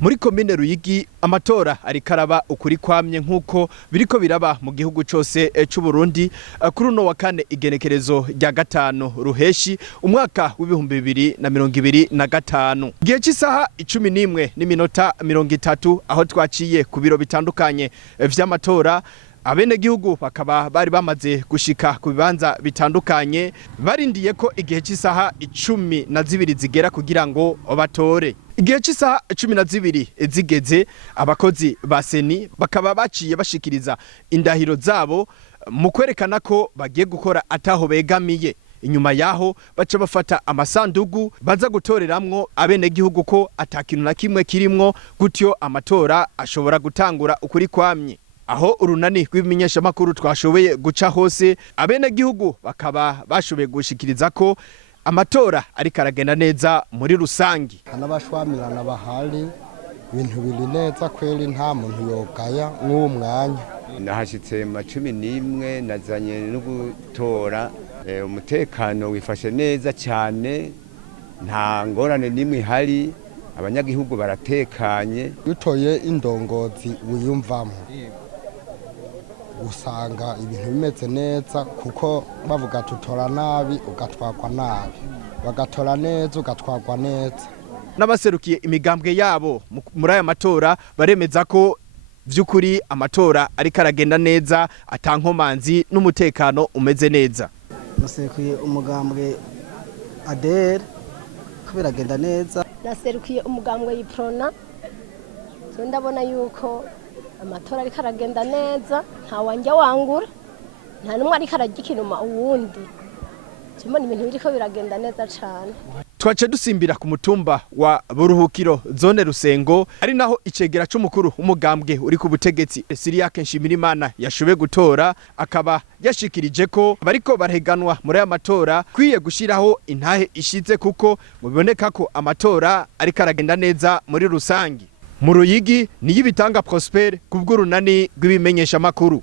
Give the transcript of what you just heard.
Muri komine Ruyigi amatora ariko araba ukuri kwamye nkuko biriko biraba mu gihugu cose c'u Burundi kuri uno wa kane igenekerezo rya gatanu ruheshi umwaka w'ibihumbi 2025 gihe cy'isaha 11:30 aho twaciye ku biro bitandukanye vy'amatora abene gihugu bakaba bari bamaze gushika ku bibanza bitandukanye barindiye ko igihe cy'isaha 12 zigera kugira ngo batore. Igihe cy'isaha 12 zigeze abakozi ba seni bakaba baciye bashikiriza indahiro zabo mu kwerekana ko bagiye gukora ataho begamiye. Inyuma yaho baca bafata amasandugu baza gutoreramwo abene gihugu ko atakintu na kimwe kirimwo gutyo amatora ashobora gutangura ukuri kwamye. Aho urunani rw'ibimenyesha makuru twashoboye guca hose abene gihugu bakaba bashoboye gushikiriza ko amatora ariko aragenda neza muri rusangi. Anabashwamirana bahari ibintu biri neza kweli nta muntu yogaya n'uwo mwanya. Nahashitse mu 11 nazanye no gutora umutekano wifashe neza cyane nta ngorane nimwe hari abanyagihugu baratekanye. Utoye indongozi wiyumvamo usanga ibintu bimeze neza kuko bavuga tutora nabi ugatwagwa nabi bagatora neza ugatwagwa neza. N'abaserukiye imigambwe yabo muri aya matora baremeza ko vy'ukuri amatora ariko aragenda neza atankomanzi n'umutekano umeze neza. Naserukiye umugambwe ADR kubiragenda neza. Naserukiye umugambwe y'Iprona ndabona yuko amatora ariko aragenda neza nta wanja wangura nta numwe ariko aragikinuma uwundi cyimo ibintu biriko biragenda neza cyane. Twace dusimbira ku mutumba wa Buruhukiro zone Rusengo ari naho icegera c'umukuru umugambwe uri ku butegetsi Siriake Nshimirimana yashobe gutora akaba yashikirije ko bariko bareganwa muri aya matora kwiye gushiraho intahe ishize kuko mubiboneka ko amatora ariko aragenda neza muri rusangi. Mu Ruyigi niyo bitanga Prosper kubw'urunani rw'ibimenyesha makuru.